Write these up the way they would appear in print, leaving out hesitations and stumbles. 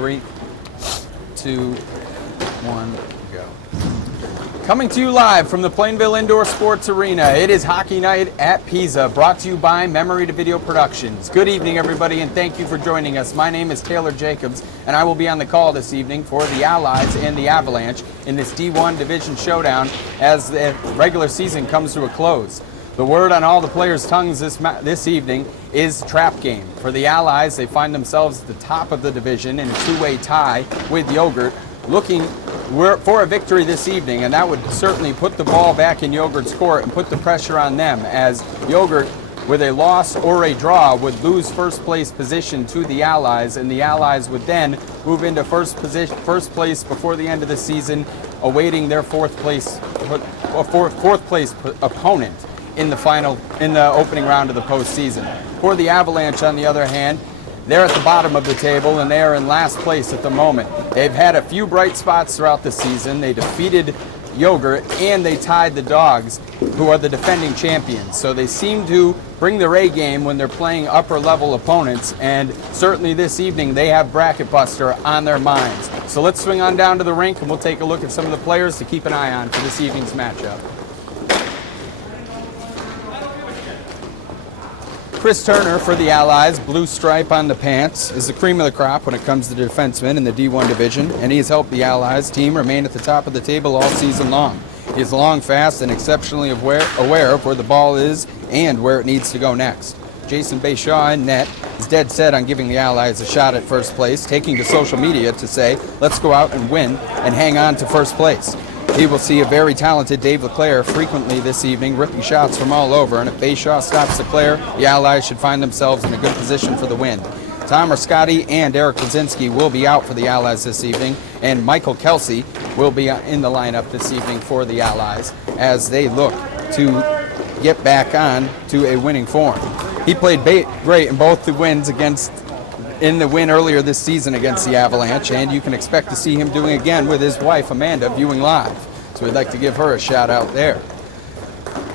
3, 2, 1, go. Coming to you live from the Plainville Indoor Sports Arena, it is Hockey Night at PISA, brought to you by Memory to Video Productions. Good evening, everybody, and thank you for joining us. My name is Taylor Jacobs, and I will be on the call this evening for the Allies and the Avalanche in this D1 Division Showdown as the regular season comes to a close. The word on all the players' tongues this evening is trap game. For the Allies, they find themselves at the top of the division in a two-way tie with Yogurt, looking for a victory this evening, and that would certainly put the ball back in Yogurt's court and put the pressure on them, as Yogurt, with a loss or a draw, would lose first place position to the Allies, and the Allies would then move into first place before the end of the season, awaiting their fourth place opponent in the opening round of the postseason. For the Avalanche, on the other hand, they're at the bottom of the table, and they are in last place at the moment. They've had a few bright spots throughout the season. They defeated Yogurt, and they tied the Dogs, who are the defending champions. So they seem to bring their A game when they're playing upper-level opponents, and certainly this evening they have Bracket Buster on their minds. So let's swing on down to the rink, and we'll take a look at some of the players to keep an eye on for this evening's matchup. Chris Turner for the Allies, blue stripe on the pants, is the cream of the crop when it comes to defensemen in the D1 division, and he has helped the Allies team remain at the top of the table all season long. He is long, fast, and exceptionally aware of where the ball is and where it needs to go next. Jason Bayshaw in net is dead set on giving the Allies a shot at first place, taking to social media to say, let's go out and win and hang on to first place. He will see a very talented Dave LeClair frequently this evening, ripping shots from all over, and if Bayshaw stops LeClair, the Allies should find themselves in a good position for the win. Tom Rascotti and Eric Krasinski will be out for the Allies this evening, and Michael Kelsey will be in the lineup this evening for the Allies as they look to get back on to a winning form. He played great in both the wins in the win earlier this season against the Avalanche, and you can expect to see him doing again with his wife Amanda viewing live. So we'd like to give her a shout out there.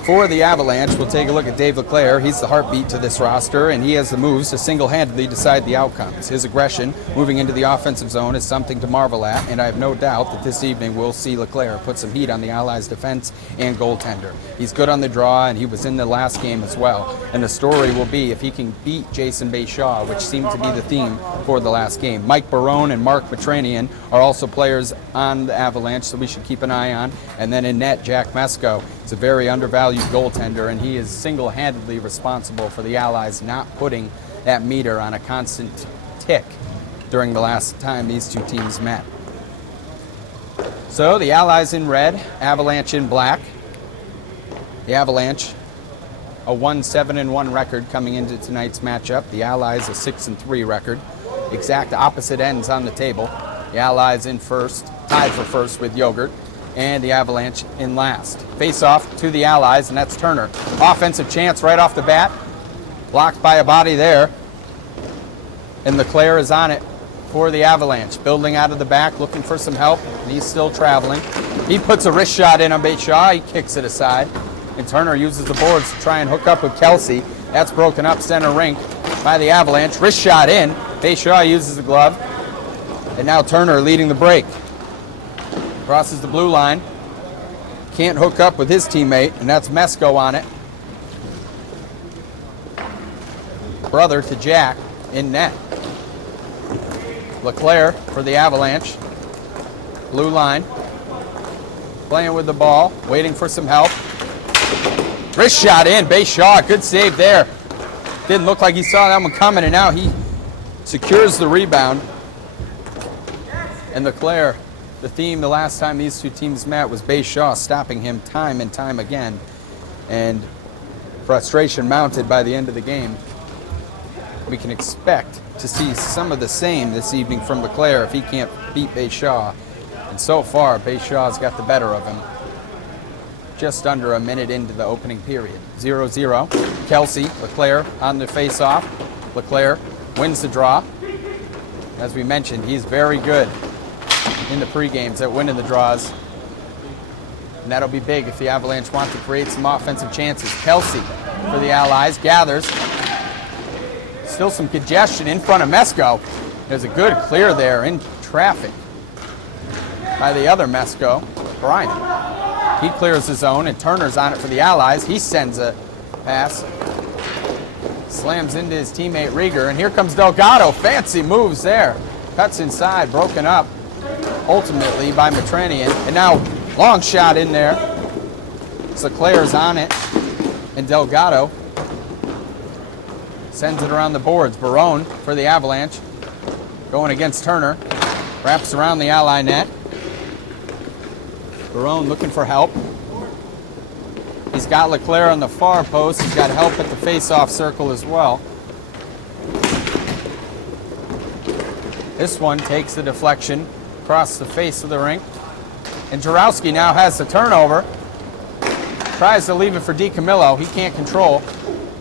For the Avalanche, we'll take a look at Dave LeClair. He's the heartbeat to this roster, and he has the moves to single-handedly decide the outcomes. His aggression moving into the offensive zone is something to marvel at, and I have no doubt that this evening we'll see LeClair put some heat on the Allies' defense and goaltender. He's good on the draw, and he was in the last game as well. And the story will be if he can beat Jason Bayshaw, which seemed to be the theme for the last game. Mike Barone and Mark Petranian are also players on the Avalanche, so we should keep an eye on. And then in net, Jack Mesko is a very undervalued goaltender, and he is single-handedly responsible for the Allies not putting that meter on a constant tick during the last time these two teams met. So the Allies in red, Avalanche in black. The Avalanche, a 1-7-1 record coming into tonight's matchup. The Allies, a 6-3 record. Exact opposite ends on the table. The Allies in first, tied for first with Yogurt, and the Avalanche in last. Face-off to the Allies, and that's Turner. Offensive chance right off the bat. Blocked by a body there. And LeClair is on it for the Avalanche. Building out of the back, looking for some help, and he's still traveling. He puts a wrist shot in on Bayshaw. He kicks it aside. And Turner uses the boards to try and hook up with Kelsey. That's broken up center rink by the Avalanche. Wrist shot in. Bayshaw uses the glove. And now Turner leading the break. Crosses the blue line. Can't hook up with his teammate, and that's Mesko on it. Brother to Jack in net. LeClair for the Avalanche. Blue line. Playing with the ball, waiting for some help. Wrist shot in, Bayshaw, good save there. Didn't look like he saw that one coming, and now he secures the rebound. And LeClair, the theme the last time these two teams met was Bayshaw stopping him time and time again, and frustration mounted by the end of the game. We can expect to see some of the same this evening from LeClair if he can't beat Bayshaw. And so far, Bayshaw's got the better of him. Just under a minute into the opening period. 0-0. Kelsey, LeClair on the face-off. LeClair wins the draw. As we mentioned, he's very good in the pre-games at winning the draws. And that'll be big if the Avalanche want to create some offensive chances. Kelsey for the Allies gathers. Still some congestion in front of Mesko. There's a good clear there in traffic by the other Mesco, Brian. He clears his own, and Turner's on it for the Allies. He sends a pass. Slams into his teammate Rieger, and here comes Delgado. Fancy moves there. Cuts inside, broken up ultimately by Matranian. And now long shot in there. LeClair's on it, and Delgado sends it around the boards. Barone for the Avalanche, going against Turner. Wraps around the Ally net. Barone looking for help. He's got LeClair on the far post. He's got help at the face-off circle as well. This one takes the deflection across the face of the rink. And Jarowski now has the turnover. Tries to leave it for DiCamillo. He can't control.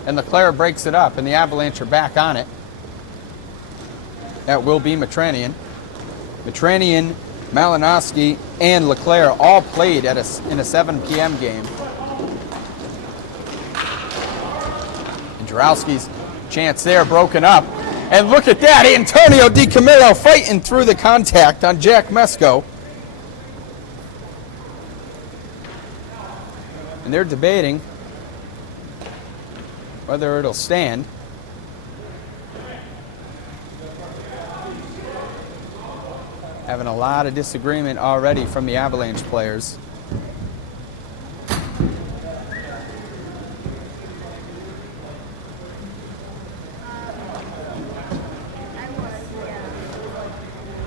And LeClair breaks it up, and the Avalanche are back on it. That will be Matranian. Matranian, Malinowski, and LeClair all played in a 7 p.m. game. And Jarowski's chance there broken up. And look at that, Antonio DiCamillo fighting through the contact on Jack Mesco. And they're debating whether it'll stand. Having a lot of disagreement already from the Avalanche players.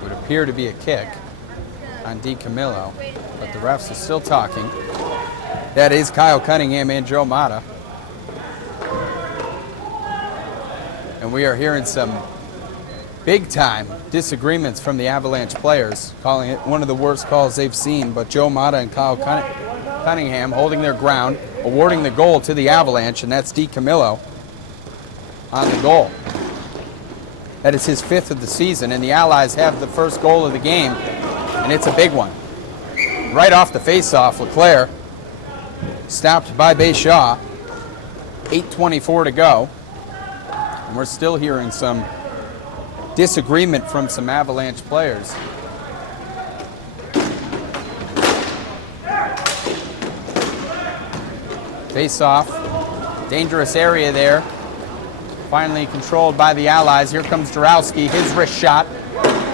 Would appear to be a kick on DiCamillo, but the refs are still talking. That is Kyle Cunningham and Joe Mata. And we are hearing some big-time disagreements from the Avalanche players, calling it one of the worst calls they've seen. But Joe Mata and Kyle Cunningham holding their ground, awarding the goal to the Avalanche, and that's DiCamillo on the goal. That is his 5th of the season, and the Allies have the first goal of the game, and it's a big one. Right off the face-off, LeClair stopped by Bayshaw. 8:24 to go. And we're still hearing some disagreement from some Avalanche players. Face off. Dangerous area there. Finally controlled by the Allies. Here comes Jarowski. His wrist shot.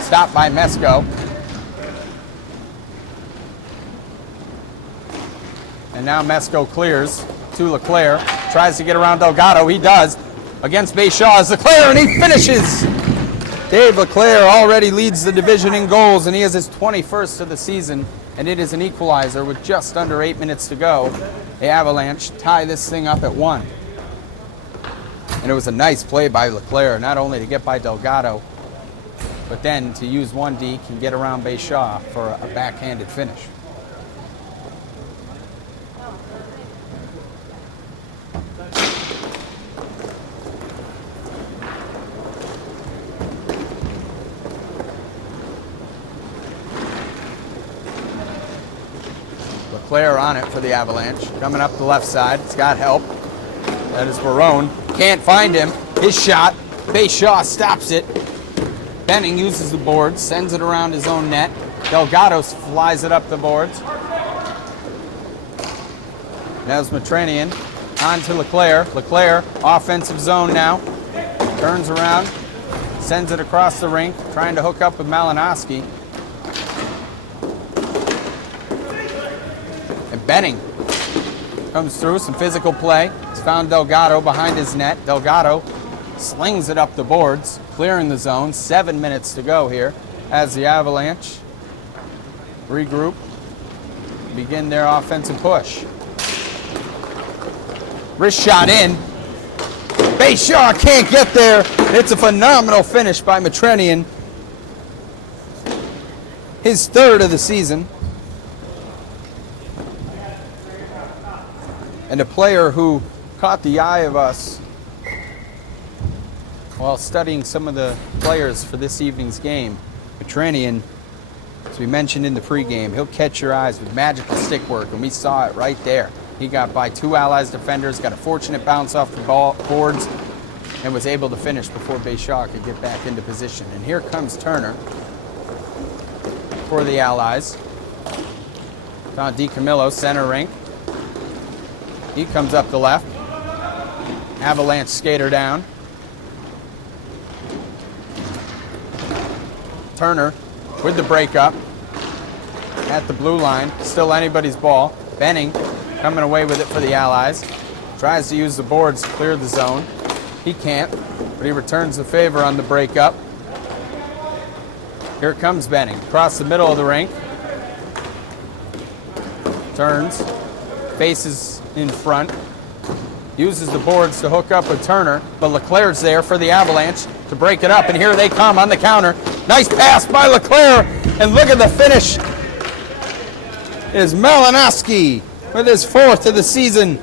Stopped by Mesco. And now Mesco clears to LeClair. Tries to get around Delgado. He does. Against Bayshaw is LeClair, and he finishes. Dave LeClair already leads the division in goals, and he has his 21st of the season, and it is an equalizer with just under 8 minutes to go. The Avalanche tie this thing up at 1. And it was a nice play by LeClair, not only to get by Delgado, but then to use 1D and get around Bayshaw for a backhanded finish. LeClair on it for the Avalanche. Coming up the left side. It's got help. That is Barone. Can't find him. His shot. Bayshaw stops it. Benning uses the boards. Sends it around his own net. Delgado flies it up the boards. Now's Matranian. On to LeClair. LeClair, offensive zone now. Turns around. Sends it across the rink. Trying to hook up with Malinowski. Benning comes through, some physical play. He's found Delgado behind his net. Delgado slings it up the boards, clearing the zone. 7 minutes to go here as the Avalanche regroup, begin their offensive push. Wrist shot in. Bayshaw can't get there. It's a phenomenal finish by Matranian. His 3rd of the season. And a player who caught the eye of us while studying some of the players for this evening's game. Matranian, as we mentioned in the pregame, he'll catch your eyes with magical stick work, and we saw it right there. He got by 2 Allies defenders, got a fortunate bounce off the boards, and was able to finish before Bayshore could get back into position. And here comes Turner for the Allies. Found DiCamillo, center rink. He comes up the left. Avalanche skater down. Turner with the breakup at the blue line. Still anybody's ball. Benning coming away with it for the Allies. Tries to use the boards to clear the zone. He can't, but he returns the favor on the breakup. Here comes Benning across the middle of the rink. Turns, faces in front. Uses the boards to hook up with Turner, but LeClair's there for the Avalanche to break it up, and here they come on the counter. Nice pass by LeClair, and look at the finish. It is Malinowski with his 4th of the season.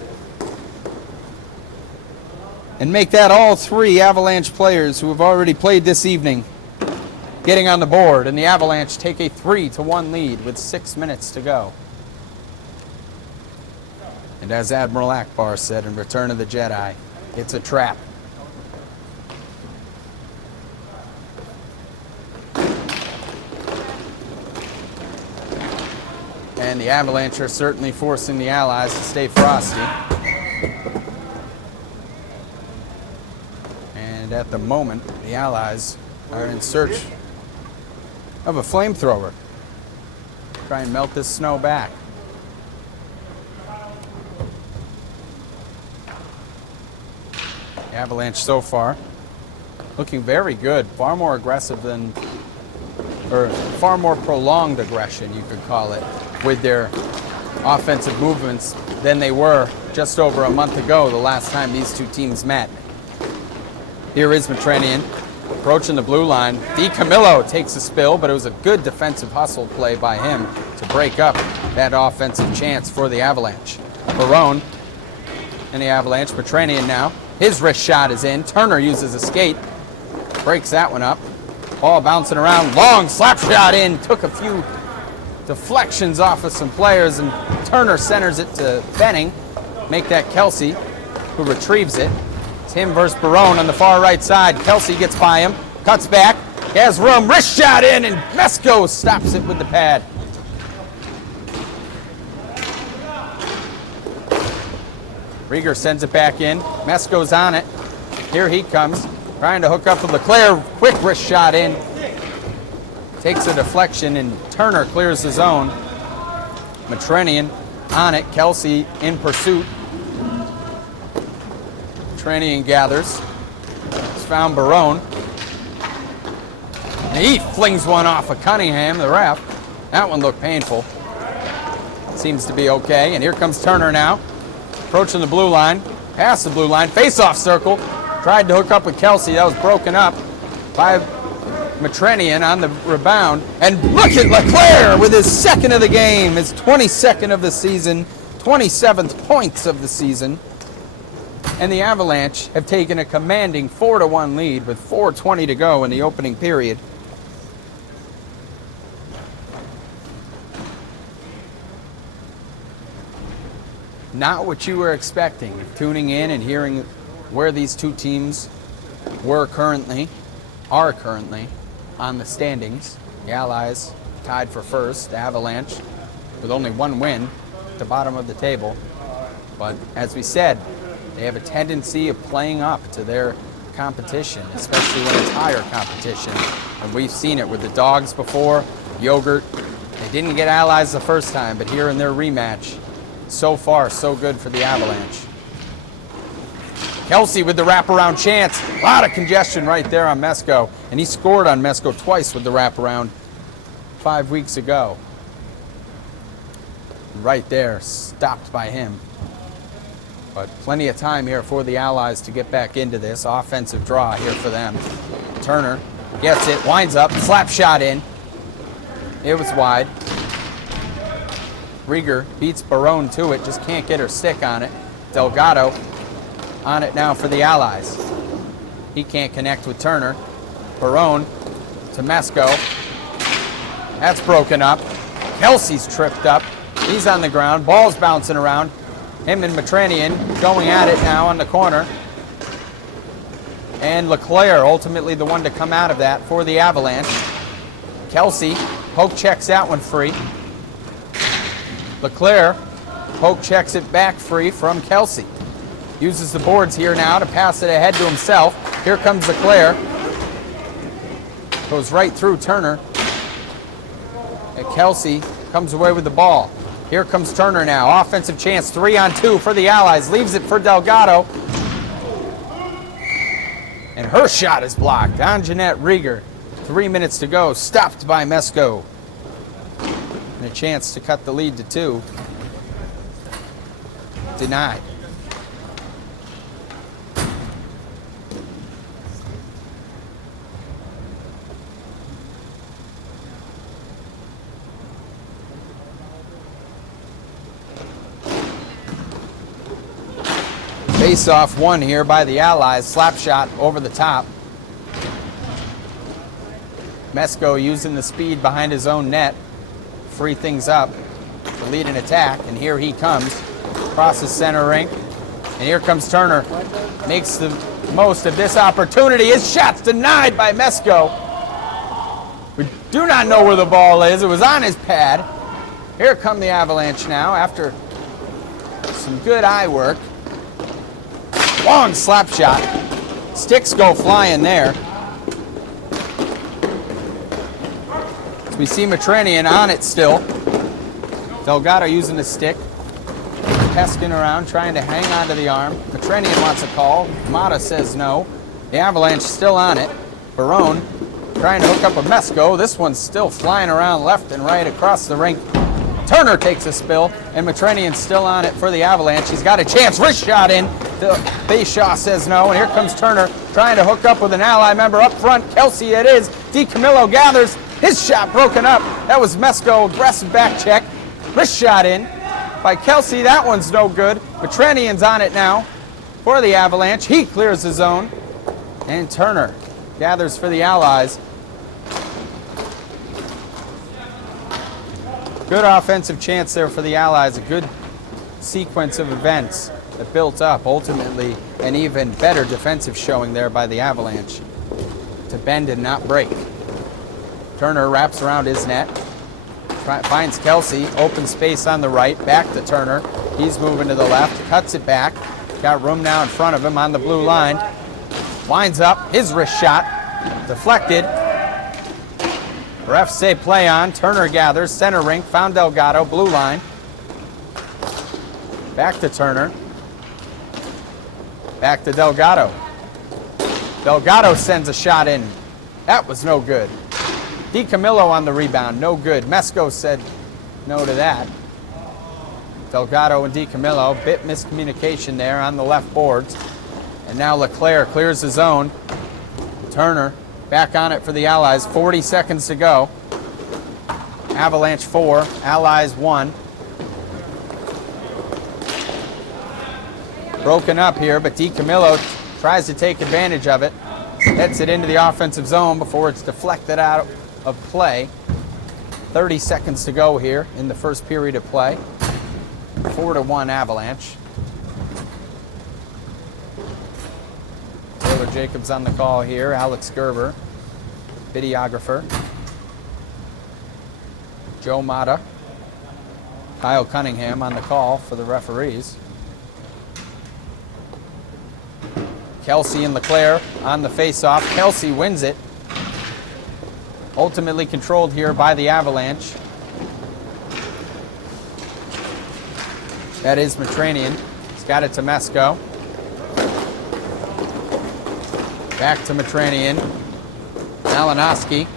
And make that all 3 Avalanche players who have already played this evening getting on the board, and the Avalanche take a 3-1 lead with 6 minutes to go. And as Admiral Akbar said in Return of the Jedi, it's a trap. And the Avalanche are certainly forcing the Allies to stay frosty. And at the moment, the Allies are in search of a flamethrower. Try and melt this snow back. The Avalanche so far looking very good, far more aggressive than, or far more prolonged aggression, you could call it, with their offensive movements than they were just over a month ago, the last time these two teams met. Here is Matrenian approaching the blue line. DiCamillo takes a spill, but it was a good defensive hustle play by him to break up that offensive chance for the Avalanche. Barone and the Avalanche. Matrenian now. His wrist shot is in. Turner uses a skate. Breaks that one up. Ball bouncing around. Long slap shot in. Took a few deflections off of some players, and Turner centers it to Benning. Make that Kelsey, who retrieves it. It's him versus Barone on the far right side. Kelsey gets by him. Cuts back. He has room. Wrist shot in, and Mesko stops it with the pad. Rieger sends it back in. Mesko's on it. Here he comes, trying to hook up with LeClair. Quick wrist shot in. Takes a deflection, and Turner clears the zone. Matrenian on it. Kelsey in pursuit. Matrenian gathers. He's found Barone. And he flings one off of Cunningham, the ref. That one looked painful. Seems to be okay. And here comes Turner now. Approaching the blue line, past the blue line, face-off circle. Tried to hook up with Kelsey. That was broken up by Matrenian on the rebound. And look at LeClair with his 2nd of the game, his 22nd of the season, 27th points of the season. And the Avalanche have taken a commanding 4-1 lead with 4:20 to go in the opening period. Not what you were expecting, tuning in and hearing where these two teams are currently on the standings. The Allies tied for first, the Avalanche with only 1 win at the bottom of the table. But as we said, they have a tendency of playing up to their competition, especially when it's higher competition. And we've seen it with the Dogs before, Yogurt. They didn't get Allies the first time, but here in their rematch, so far, so good for the Avalanche. Kelsey with the wraparound chance. A lot of congestion right there on Mesko. And he scored on Mesko twice with the wraparound 5 weeks ago. Right there, stopped by him. But plenty of time here for the Allies to get back into this. Offensive draw here for them. Turner gets it, winds up, slap shot in. It was wide. Rieger beats Barone to it, just can't get her stick on it. Delgado on it now for the Allies. He can't connect with Turner. Barone to Mesko. That's broken up. Kelsey's tripped up. He's on the ground. Ball's bouncing around. Him and Matrenian going at it now on the corner. And LeClair ultimately the one to come out of that for the Avalanche. Kelsey poke checks that one free. LeClair poke checks it back free from Kelsey. Uses the boards here now to pass it ahead to himself. Here comes LeClair. Goes right through Turner. And Kelsey comes away with the ball. Here comes Turner now. Offensive chance, 3-on-2 for the Allies. Leaves it for Delgado. And her shot is blocked. Anjanette Rieger. 3 minutes to go. Stopped by Mesko. And a chance to cut the lead to 2. Denied. Face-off won here by the Allies. Slap shot over the top. Mesko using the speed behind his own net. Free things up to lead an attack. And here he comes. Crosses center rink. And here comes Turner. Makes the most of this opportunity. His shot's denied by Mesko. We do not know where the ball is. It was on his pad. Here come the Avalanche now after some good eye work. Long slap shot. Sticks go flying there. So we see Matranian on it still. Delgado using the stick. Pesking around, trying to hang onto the arm. Matranian wants a call. Mata says no. The Avalanche still on it. Barone trying to hook up a Mesko. This one's still flying around left and right across the rink. Turner takes a spill, and Matranian's still on it for the Avalanche. He's got a chance. Wrist shot in. Bayshaw says no, and here comes Turner trying to hook up with an Ally member up front. Kelsey it is. DiCamillo gathers. His shot broken up. That was Mesko. Aggressive back check. Wrist shot in by Kelsey. That one's no good. Matranian's on it now for the Avalanche. He clears the zone. And Turner gathers for the Allies. Good offensive chance there for the Allies. A good sequence of events that built up. Ultimately, an even better defensive showing there by the Avalanche to bend and not break. Turner wraps around his net. Finds Kelsey. Open space on the right. Back to Turner. He's moving to the left. Cuts it back. Got room now in front of him on the blue line. Winds up. His wrist shot. Deflected. Refs say play on. Turner gathers. Center rink. Found Delgado. Blue line. Back to Turner. Back to Delgado. Delgado sends a shot in. That was no good. DiCamillo on the rebound. No good. Mesko said no to that. Delgado and DiCamillo. Bit miscommunication there on the left boards. And now LeClair clears the zone. Turner back on it for the Allies. 40 seconds to go. Avalanche 4, Allies 1. Broken up here, but DiCamillo tries to take advantage of it. Heads it into the offensive zone before it's deflected out of play. 30 seconds to go here in the first period of play. 4-1 Avalanche. Taylor Jacobs on the call here. Alex Gerber, videographer. Joe Mata. Kyle Cunningham on the call for the referees. Kelsey and LeClair on the face-off. Kelsey wins it. Ultimately controlled here by the Avalanche. That is Matranian. He's got it to Mesko. Back to Matranian. Malinowski.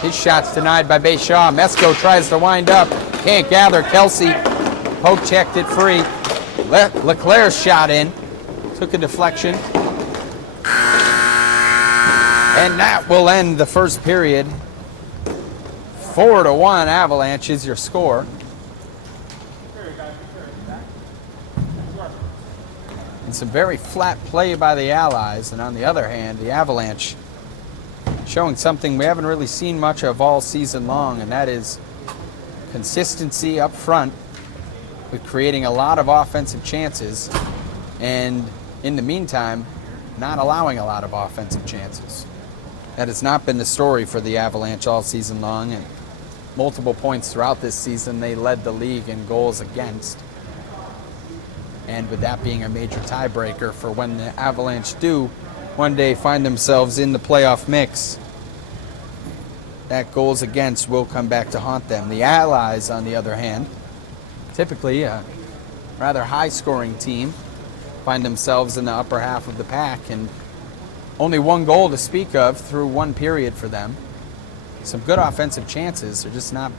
His shot's denied by Bayshaw. Mesko tries to wind up. Can't gather. Kelsey poke checked it free. LeClair's shot in. Took a deflection. And that will end the first period. 4-1 Avalanche is your score. And some very flat play by the Allies. And on the other hand, the Avalanche showing something we haven't really seen much of all season long, and that is consistency up front with creating a lot of offensive chances. And in the meantime, not allowing a lot of offensive chances. That has not been the story for the Avalanche all season long, and multiple points throughout this season they led the league in goals against. And with that being a major tiebreaker for when the Avalanche do one day find themselves in the playoff mix, that goals against will come back to haunt them. The Allies, on the other hand, typically a rather high-scoring team, find themselves in the upper half of the pack, and only one goal to speak of through one period for them. Some good offensive chances. They're just not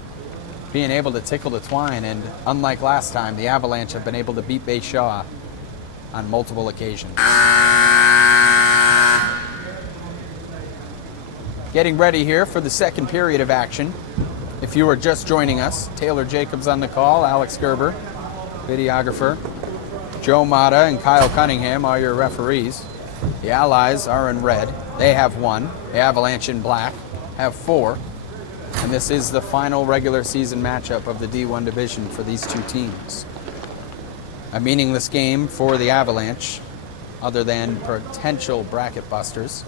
being able to tickle the twine, and unlike last time, the Avalanche have been able to beat Bay Shaw on multiple occasions. Getting ready here for the second period of action. If you are just joining us, Taylor Jacobs on the call, Alex Gerber, videographer, Joe Mata and Kyle Cunningham are your referees. The Allies are in red. They have 1. The Avalanche in black have 4. And this is the final regular season matchup of the D1 division for these two teams. A meaningless game for the Avalanche, other than potential bracket busters.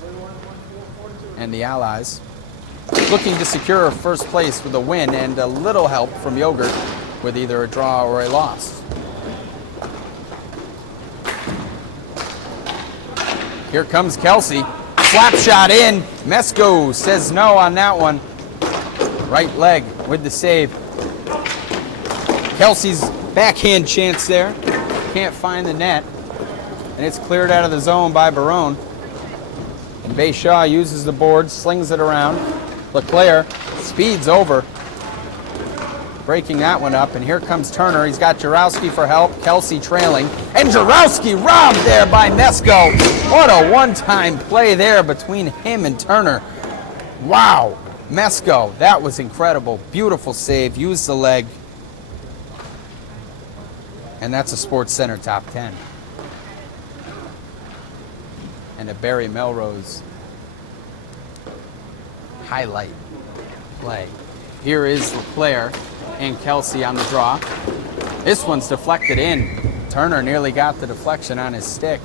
And the Allies looking to secure first place with a win and a little help from Yogurt with either a draw or a loss. Here comes Kelsey. Slap shot in. Mesko says no on that one. Right leg with the save. Kelsey's backhand chance there. Can't find the net. And it's cleared out of the zone by Barone. And Bay Shaw uses the board, slings it around. LeClair speeds over, breaking that one up. And here comes Turner. He's got Jarowski for help. Kelsey trailing. And Jarowski robbed there by Mesko. What a one-time play there between him and Turner. Wow. Mesko, that was incredible. Beautiful save. Used the leg. And that's a Sports Center top 10. And a Barry Melrose highlight play. Here is LeClair and Kelsey on the draw. This one's deflected in. Turner nearly got the deflection on his stick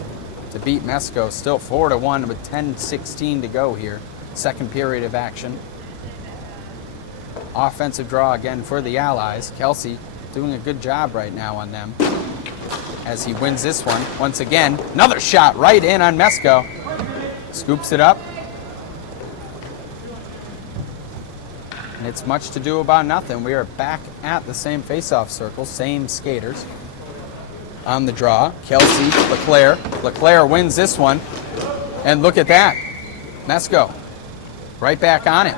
to beat Mesko. Still 4-1 with 10:16 to go here. Second period of action. Offensive draw again for the Allies. Kelsey doing a good job right now on them as he wins this one. Once again, another shot right in on Mesko. Scoops it up. And it's much to do about nothing. We are back at the same face-off circle, same skaters. On the draw, Kelsey, LeClair. LeClair wins this one. And look at that. Mesko right back on it.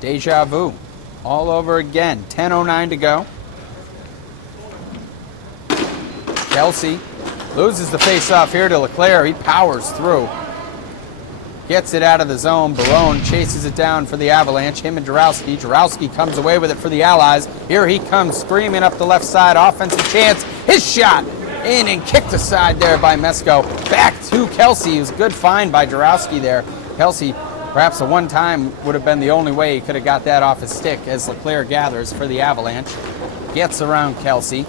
Deja vu. All over again. 10:09 to go. Kelsey loses the face-off here to LeClair. He powers through. Gets it out of the zone. Barone chases it down for the Avalanche. Him and Jarowski. Jarowski comes away with it for the Allies. Here he comes screaming up the left side. Offensive chance. His shot in and kicked aside there by Mesko. Back to Kelsey. It was a good find by Jarowski there. Kelsey, perhaps a one-time would have been the only way he could have got that off his stick as LeClair gathers for the Avalanche. Gets around Kelsey.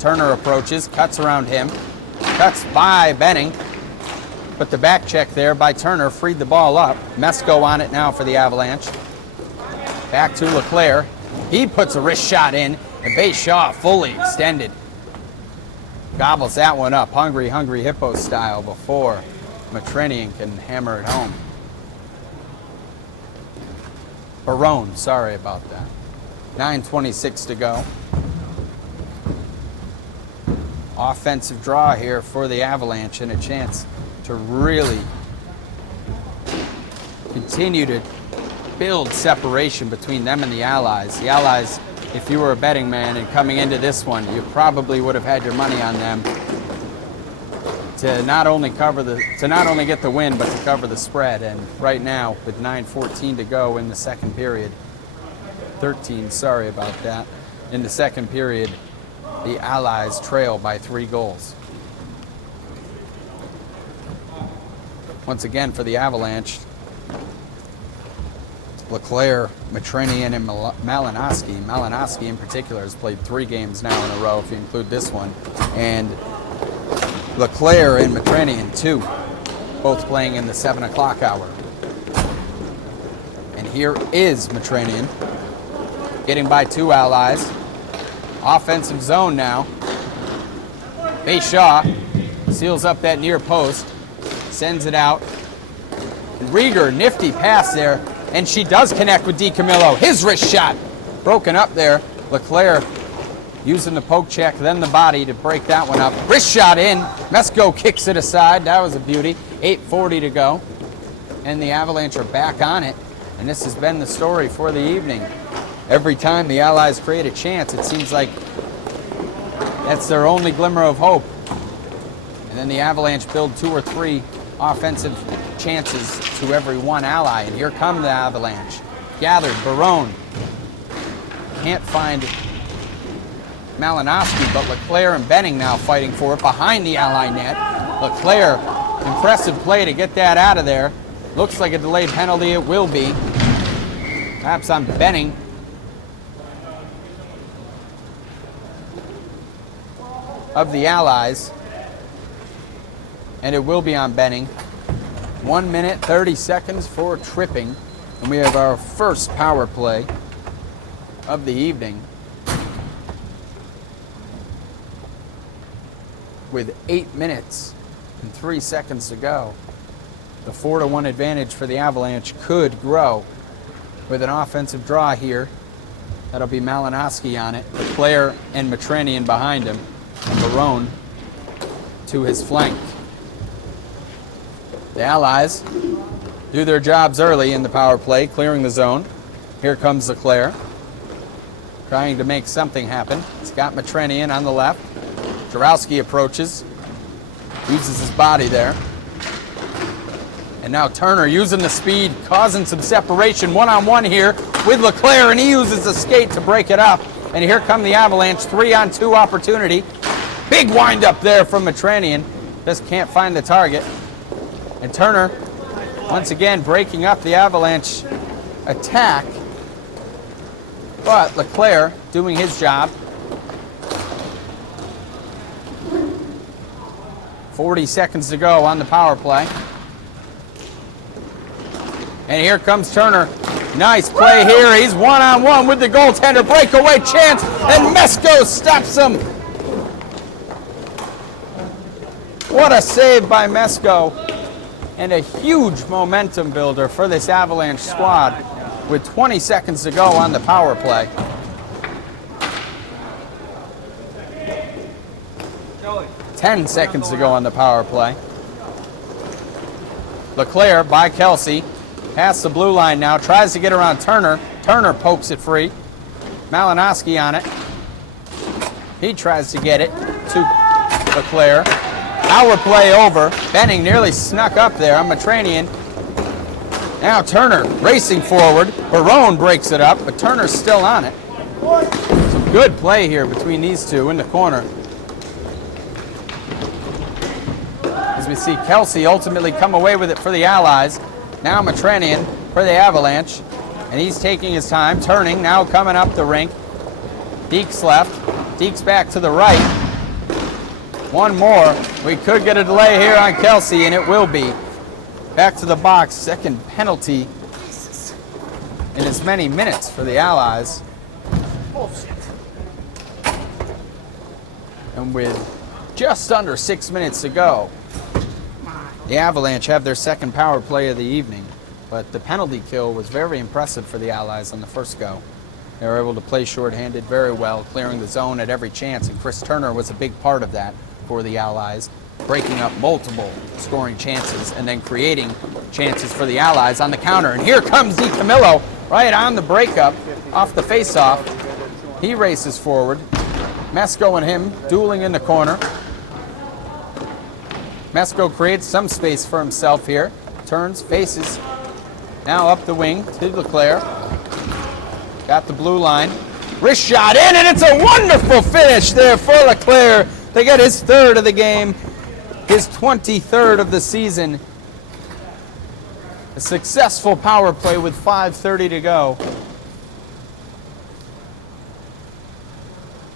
Turner approaches, cuts around him. Cuts by Benning. But the back check there by Turner freed the ball up. Mesko on it now for the Avalanche. Back to LeClair. He puts a wrist shot in, and Bay Shaw fully extended. Gobbles that one up, hungry hippo style, before Matrinian can hammer it home. Barone, sorry about that. 9:26 to go. Offensive draw here for the Avalanche and a chance to really continue to build separation between them and the Allies. The Allies, if you were a betting man and coming into this one, you probably would have had your money on them to not only get the win, but to cover the spread. And right now, with 9:14 to go in the second period, 13, sorry about that, in the second period, the Allies trail by 3 goals. Once again for the Avalanche, LeClair, Matrinian, and Malinowski. Malinowski in particular has played 3 games now in a row, if you include this one. And LeClair and Matrinian, 2, both playing in the 7 o'clock hour. And here is Matrinian, getting by 2 allies. Offensive zone now. Shaw seals up that near post, sends it out. And Rieger, nifty pass there, and she does connect with DiCamillo. His wrist shot broken up there. LeClair using the poke check, then the body to break that one up. Wrist shot in. Mesko kicks it aside. That was a beauty. 8:40 to go. And the Avalanche are back on it. And this has been the story for the evening. Every time the Allies create a chance, it seems like that's their only glimmer of hope. And then the Avalanche build 2 or 3 offensive chances to every one ally. And here come the Avalanche. Gathered, Barone. Can't find Malinowski, but LeClair and Benning now fighting for it behind the ally net. LeClair, impressive play to get that out of there. Looks like a delayed penalty. It will be. Perhaps on Benning. Of the Allies. And it will be on Benning. 1 minute, 30 seconds for tripping. And we have our first power play of the evening. With 8 minutes and 3 seconds to go. The 4-1 advantage for the Avalanche could grow with an offensive draw here. That'll be Malinowski on it. LeClair and Matrinian behind him. And Barone to his flank. The Allies do their jobs early in the power play, clearing the zone. Here comes LeClair, trying to make something happen. He's got Matrinian on the left. Jarowski approaches, uses his body there. And now Turner using the speed, causing some separation. One-on-one here with LeClair, and he uses the skate to break it up. And here come the Avalanche, 3-on-2 opportunity. Big wind-up there from Matrinian. Just can't find the target. And Turner, once again, breaking up the Avalanche attack. But LeClair doing his job. 40 seconds to go on the power play. And here comes Turner. Nice play here. He's one-on-one with the goaltender. Breakaway chance, and Mesko stops him. What a save by Mesko. And a huge momentum builder for this Avalanche squad with 20 seconds to go on the power play. Ten seconds to go on the power play. LeClair by Kelsey. Past the blue line now. Tries to get around Turner. Turner pokes it free. Malinowski on it. He tries to get it to LeClair. Power play over. Benning nearly snuck up there on Matrinian. Now Turner racing forward. Barone breaks it up, but Turner's still on it. Some good play here between these two in the corner. As we see Kelsey ultimately come away with it for the Allies. Now Matrinian for the Avalanche. And he's taking his time, turning, now coming up the rink. Deek's left. Deek's back to the right. One more. We could get a delay here on Kelsey, and it will be. Back to the box. Second penalty in as many minutes for the Allies. And with just under 6 minutes to go, the Avalanche have their second power play of the evening. But the penalty kill was very impressive for the Allies on the first go. They were able to play shorthanded very well, clearing the zone at every chance, and Chris Turner was a big part of that for the Allies, breaking up multiple scoring chances and then creating chances for the Allies on the counter. And here comes DiCamillo right on the breakup off the faceoff. He races forward. Mesko and him dueling in the corner. Mesko creates some space for himself here. Turns, faces. Now up the wing to LeClair. Got the blue line. Wrist shot in, and it's a wonderful finish there for LeClair. They get his third of the game, his 23rd of the season. A successful power play with 5:30 to go.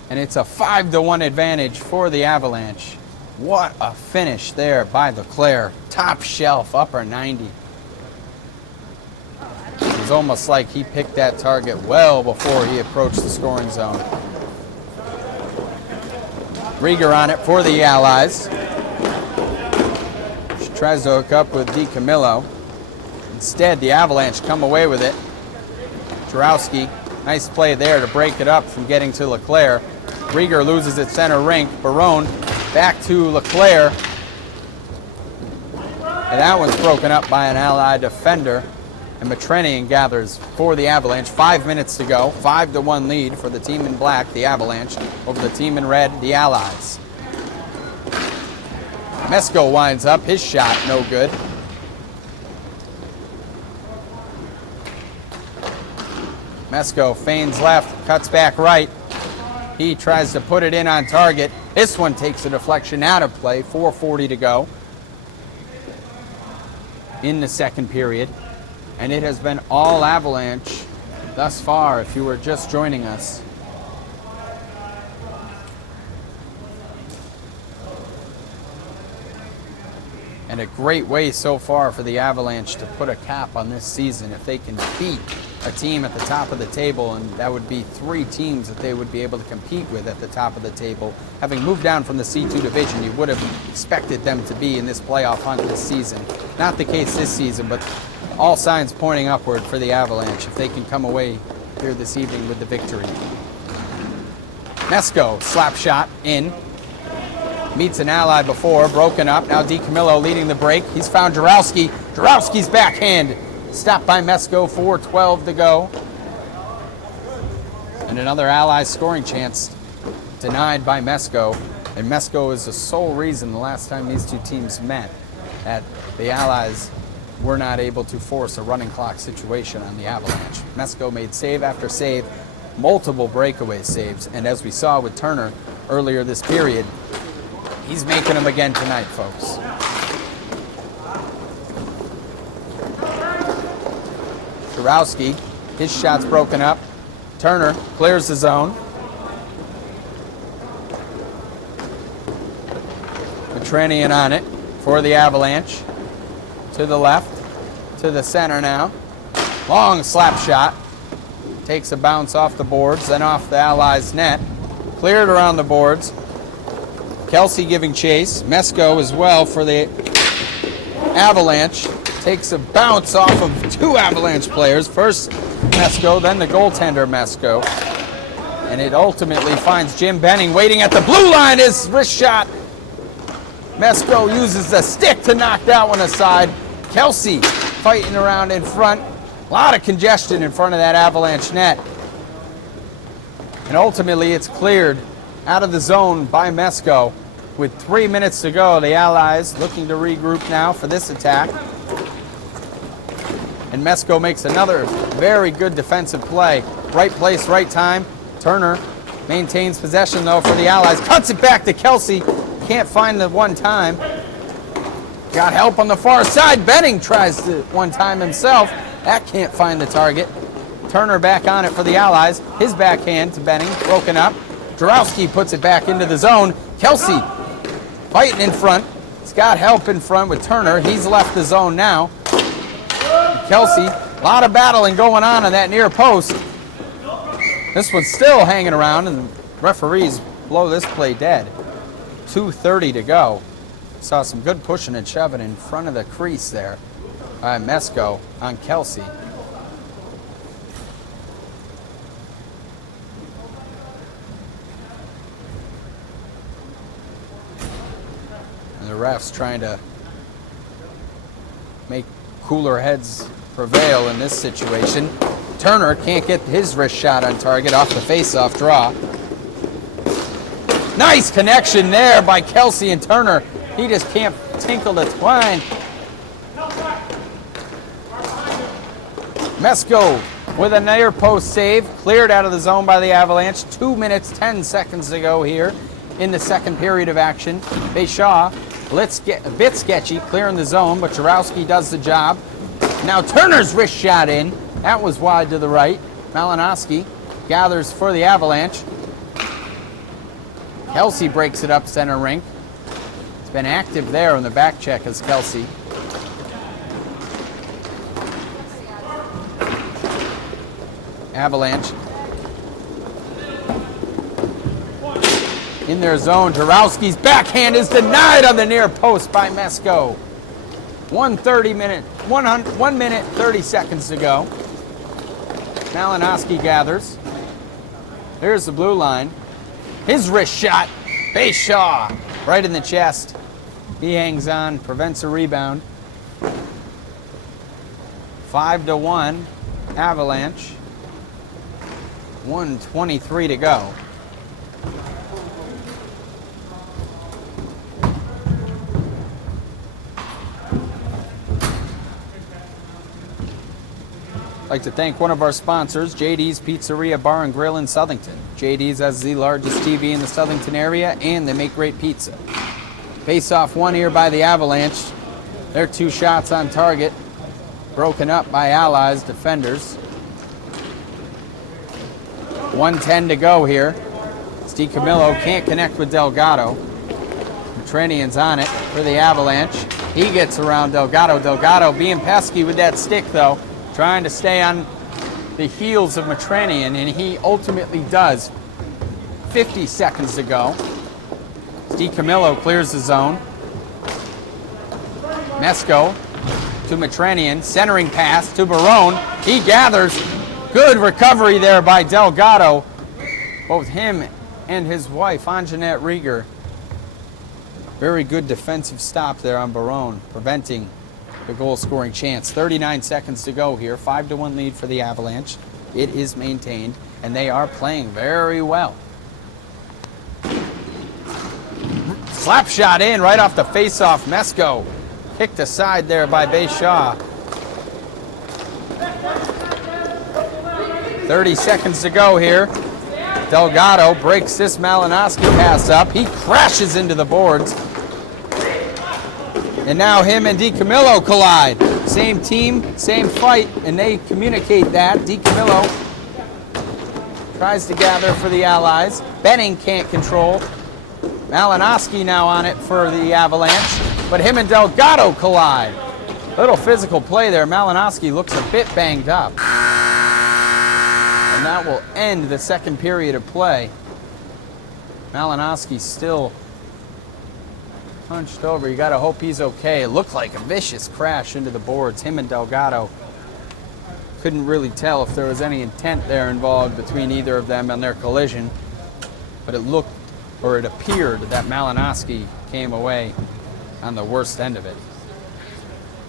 And it's a 5-1 advantage for the Avalanche. What a finish there by LeClair. Top shelf, upper 90. It was almost like he picked that target well before he approached the scoring zone. Rieger on it for the Allies. She tries to hook up with DiCamillo. Instead, the Avalanche come away with it. Jarowski, nice play there to break it up from getting to LeClair. Rieger loses at center rink. Barone back to LeClair. And that one's broken up by an Allied defender. And Matrenian gathers for the Avalanche. 5 minutes to go. 5-1 lead for the team in black, the Avalanche, over the team in red, the Allies. Mesko winds up. His shot, no good. Mesko feigns left, cuts back right. He tries to put it in on target. This one takes a deflection out of play. 4:40 to go in the second period. And it has been all Avalanche thus far, if you were just joining us. And a great way so far for the Avalanche to put a cap on this season if they can beat a team at the top of the table, and that would be 3 teams that they would be able to compete with at the top of the table. Having moved down from the C2 division, you would have expected them to be in this playoff hunt this season. Not the case this season, but all signs pointing upward for the Avalanche if they can come away here this evening with the victory. Mesko, slap shot in. Meets an ally before, broken up. Now DiCamillo leading the break. He's found Jarowski. Jarowski's backhand. Stopped by Mesko, 4:12 to go. And another ally scoring chance denied by Mesko. And Mesko is the sole reason the last time these two teams met that the Allies were not able to force a running clock situation on the Avalanche. Mesko made save after save, multiple breakaway saves, and as we saw with Turner earlier this period, he's making them again tonight, folks. Jarowski, his shot's broken up. Turner clears the zone. Matrenian on it for the Avalanche. To the left, to the center now. Long slap shot. Takes a bounce off the boards, then off the Allies' net. Cleared around the boards. Kelsey giving chase. Mesko as well for the Avalanche. Takes a bounce off of 2 Avalanche players. First Mesko, then the goaltender Mesko. And it ultimately finds Jim Benning waiting at the blue line. His wrist shot. Mesko uses the stick to knock that one aside. Kelsey fighting around in front. A lot of congestion in front of that Avalanche net. And ultimately it's cleared out of the zone by Mesko. With 3 minutes to go, the Allies looking to regroup now for this attack. And Mesko makes another very good defensive play. Right place, right time. Turner maintains possession though for the Allies. Cuts it back to Kelsey. Can't find the one time. Got help on the far side. Benning tries to one time himself. That can't find the target. Turner back on it for the Allies. His backhand to Benning, broken up. Jarowski puts it back into the zone. Kelsey fighting in front. He's got help in front with Turner. He's left the zone now. Kelsey, a lot of battling going on that near post. This one's still hanging around, and the referees blow this play dead. 2:30 to go. Saw some good pushing and shoving in front of the crease there by Mesko on Kelsey. And the refs trying to make cooler heads prevail in this situation. Turner can't get his wrist shot on target off the face-off draw. Nice connection there by Kelsey and Turner. He just can't tinkle the twine. Mesko with a near post save, cleared out of the zone by the Avalanche. 2 minutes, 10 seconds to go here in the second period of action. Bayshaw, a bit sketchy, clearing the zone, but Jarowski does the job. Now Turner's wrist shot in. That was wide to the right. Malinowski gathers for the Avalanche. Kelsey breaks it up center rink. It's been active there on the back check as Kelsey. Avalanche in their zone. Jarowski's backhand is denied on the near post by Mesko. 1 minute, 30 seconds to go. Malinowski gathers. Here's the blue line. His wrist shot. Bayshaw right in the chest. He hangs on, prevents a rebound. 5-1 Avalanche. 1:23 to go. I'd like to thank one of our sponsors, JD's Pizzeria Bar and Grill in Southington. JD's has the largest TV in the Southington area, and they make great pizza. Face-off one here by the Avalanche. Their 2 shots on target, broken up by Allies defenders. 1:10 to go here. Steve Camillo can't connect with Delgado. Matranian's on it for the Avalanche. He gets around Delgado. Delgado being pesky with that stick, though, trying to stay on the heels of Matranian, and he ultimately does. 50 seconds to go. Steve Camillo clears the zone. Mesko to Matranian, centering pass to Barone. He gathers. Good recovery there by Delgado. Both him and his wife, Anjanette Rieger. Very good defensive stop there on Barone, preventing the goal-scoring chance. 39 seconds to go here. 5-1 lead for the Avalanche. It is maintained, and they are playing very well. Slap shot in right off the face-off. Mesko kicked aside there by Bayshaw. 30 seconds to go here. Delgado breaks this Malinowski pass up. He crashes into the boards. And now him and DiCamillo collide. Same team, same fight, and they communicate that. DiCamillo tries to gather for the Allies. Benning can't control. Malinowski now on it for the Avalanche, but him and Delgado collide. Little physical play there. Malinowski looks a bit banged up. And that will end the second period of play. Malinowski still hunched over. You got to hope he's okay. It looked like a vicious crash into the boards. Him and Delgado couldn't really tell if there was any intent there involved between either of them on their collision, but it looked, or it appeared, that Malinowski came away on the worst end of it.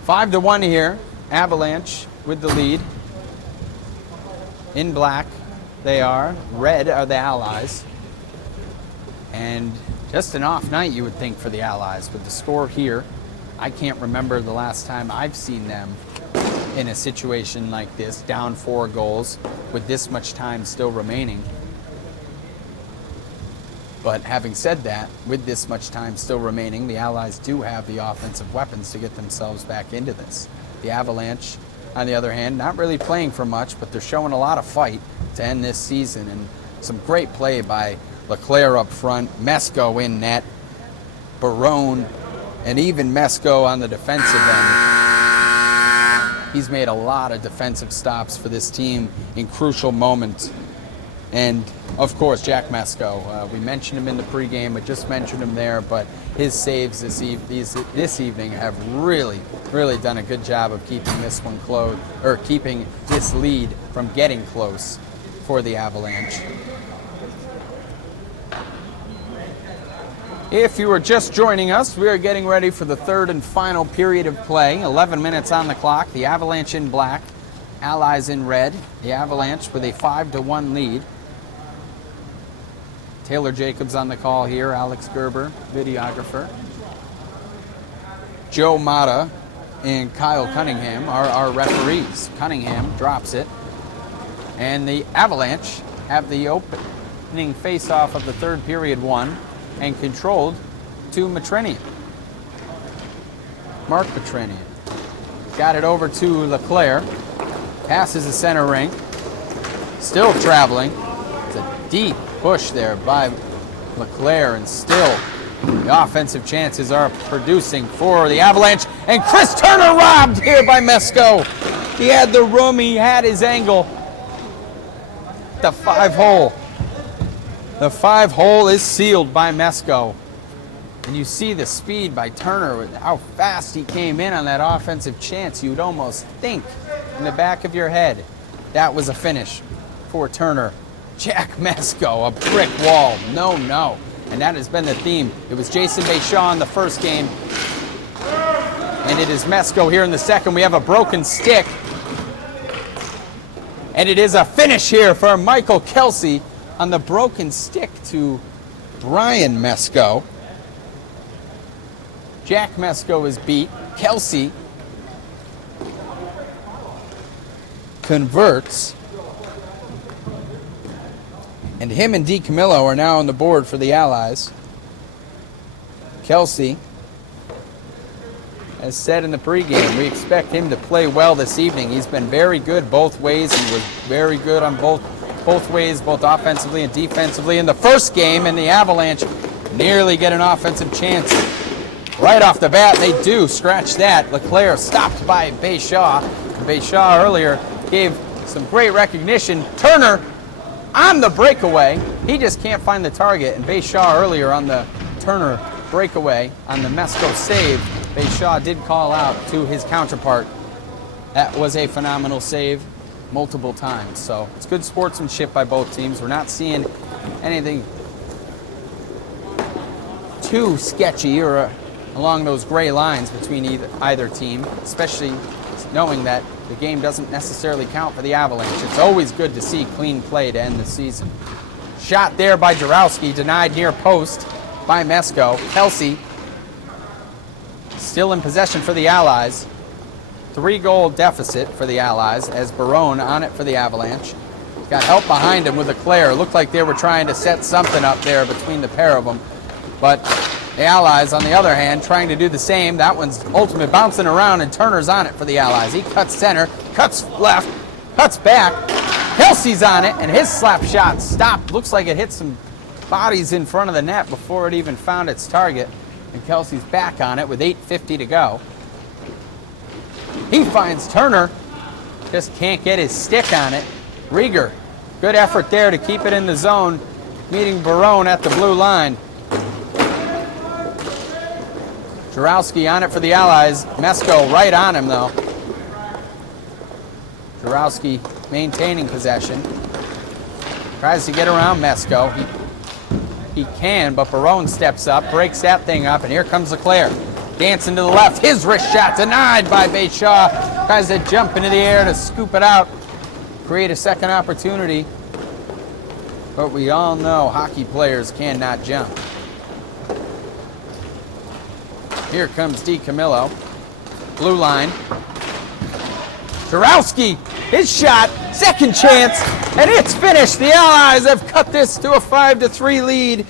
5-1 here. Avalanche with the lead. In black they are. Red are the Allies. And just an off night, you would think, for the Allies. With the score here, I can't remember the last time I've seen them in a situation like this, down 4 goals, with this much time still remaining. But having said that, with this much time still remaining, the Allies do have the offensive weapons to get themselves back into this. The Avalanche, on the other hand, not really playing for much, but they're showing a lot of fight to end this season, and some great play by LeClair up front, Mesko in net, Barone, and even Mesko on the defensive end. He's made a lot of defensive stops for this team in crucial moments. And, of course, Jack Mesko. We mentioned him in the pregame, but just mentioned him there, but his saves this evening have really done a good job of keeping this one close, or keeping this lead from getting close for the Avalanche. If you are just joining us, we are getting ready for the third and final period of play. 11 minutes on the clock. The Avalanche in black, Allies in red. The Avalanche with a 5-1 lead. Taylor Jacobs on the call here. Alex Gerber, videographer. Joe Mata and Kyle Cunningham are our referees. Cunningham drops it. And the Avalanche have the opening face-off of the third period won and controlled to Matranian. Mark Matranian. got it over to LeClair. Passes the center ring. Still traveling. It's a deep push there by LeClair, and still the offensive chances are producing for the Avalanche. And Chris Turner robbed here by Mesko. He had the room, he had his angle. The 5-hole. The 5-hole is sealed by Mesko. And you see the speed by Turner, with how fast he came in on that offensive chance. You'd almost think in the back of your head that was a finish for Turner. Jack Mesko, a brick wall. No, no. And that has been the theme. It was Jason Bayshaw in the first game, and it is Mesko here in the second. We have a broken stick, and it is a finish here for Michael Kelsey on the broken stick to Brian Mesko. Jack Mesko is beat. Kelsey converts. And him and DiCamillo are now on the board for the Allies. Kelsey, as said in the pregame, we expect him to play well this evening. He's been very good both ways. He was very good on both ways, both offensively and defensively in the first game, and the Avalanche nearly get an offensive chance. Right off the bat, they do scratch that. LeClair stopped by Bayshaw. Bayshaw earlier gave some great recognition. Turner on the breakaway, he just can't find the target, and Bayshaw earlier on the Turner breakaway on the Mesko save, Bayshaw did call out to his counterpart. That was a phenomenal save multiple times, so it's good sportsmanship by both teams. We're not seeing anything too sketchy or along those gray lines between either team, especially knowing that the game doesn't necessarily count for the Avalanche. It's always good to see clean play to end the season. Shot there by Jarowski, denied near post by Mesko. Kelsey still in possession for the Allies. 3-goal deficit for the Allies as Barone on it for the Avalanche. Got help behind him with LeClair. Looked like they were trying to set something up there between the pair of them. But the Allies, on the other hand, trying to do the same. That one's ultimate bouncing around, and Turner's on it for the Allies. He cuts center, cuts left, cuts back. Kelsey's on it, and his slap shot stopped. Looks like it hit some bodies in front of the net before it even found its target. And Kelsey's back on it with 8:50 to go. He finds Turner, just can't get his stick on it. Rieger, good effort there to keep it in the zone, meeting Barone at the blue line. Jarowski on it for the Allies. Mesko right on him, though. Jarowski maintaining possession. Tries to get around Mesko. He can, but Barone steps up, breaks that thing up, and here comes LeClair. Dancing to the left. His wrist shot denied by Bayshaw. Tries to jump into the air to scoop it out. Create a second opportunity. But we all know hockey players cannot jump. Here comes DiCamillo. Blue line. Jarowski, his shot, second chance, and it's finished. The Allies have cut this to a 5-3 lead.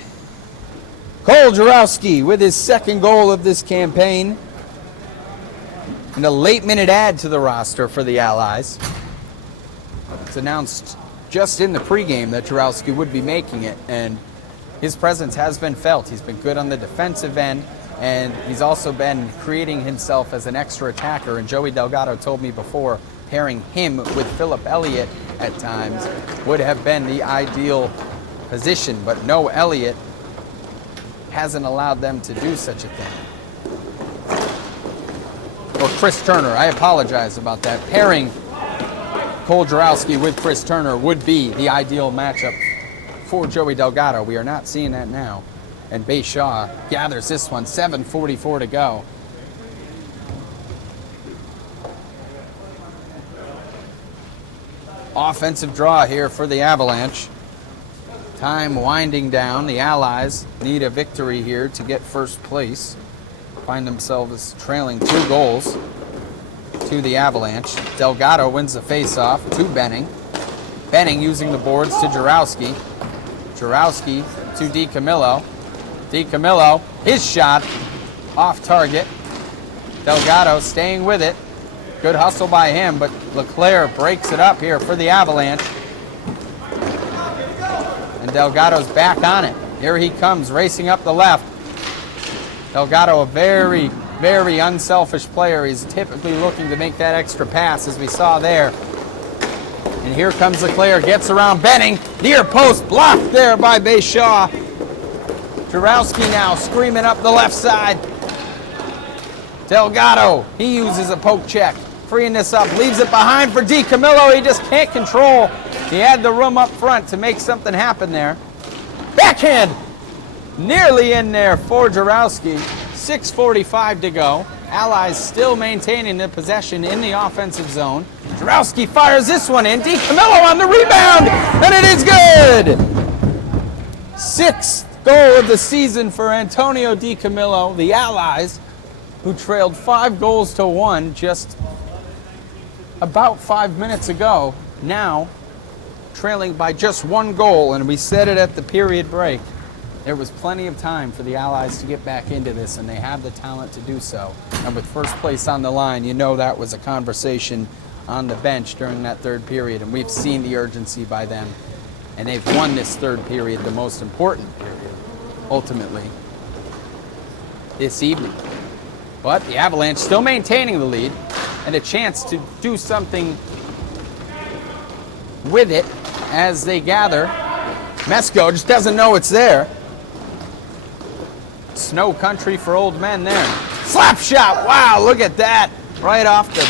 Cole Jarowski with his second goal of this campaign. And a late-minute add to the roster for the Allies. It's announced just in the pregame that Jarowski would be making it, and his presence has been felt. He's been good on the defensive end, and he's also been creating himself as an extra attacker. And Joey Delgado told me before, pairing him with Philip Elliott at times would have been the ideal position, but no, Elliott hasn't allowed them to do such a thing. Or Chris Turner, I apologize about that. Pairing Cole Jarowski with Chris Turner would be the ideal matchup for Joey Delgado. We are not seeing that now. And Bayshaw gathers this one, 7:44 to go. Offensive draw here for the Avalanche. Time winding down. The Allies need a victory here to get first place. Find themselves trailing 2 goals to the Avalanche. Delgado wins the faceoff to Benning. Benning using the boards to Jarowski. Jarowski to DiCamillo. DiCamillo, his shot off target. Delgado staying with it. Good hustle by him, but LeClair breaks it up here for the Avalanche. And Delgado's back on it. Here he comes, racing up the left. Delgado, a very, very unselfish player. He's typically looking to make that extra pass, as we saw there. And here comes LeClair, gets around Benning. Near post, blocked there by Bayshaw. Jarowski now screaming up the left side. Delgado, he uses a poke check. Freeing this up, leaves it behind for DiCamillo. He just can't control. He had the room up front to make something happen there. Backhand, nearly in there for Jarowski. 6:45 to go. Allies still maintaining the possession in the offensive zone. Jarowski fires this one in. DiCamillo on the rebound, and it is good. Sixth goal of the season for Antonio DiCamillo. The Allies, who trailed 5-1 just about 5 minutes ago, now trailing by just 1 goal, and we said it at the period break. There was plenty of time for the Allies to get back into this, and they have the talent to do so. And with first place on the line, you know that was a conversation on the bench during that third period, and we've seen the urgency by them. And they've won this third period, the most important period, ultimately, this evening. But the Avalanche still maintaining the lead, and a chance to do something with it as they gather. Mesko just doesn't know it's there. Snow country for old men there. Slap shot, wow, look at that. Right off the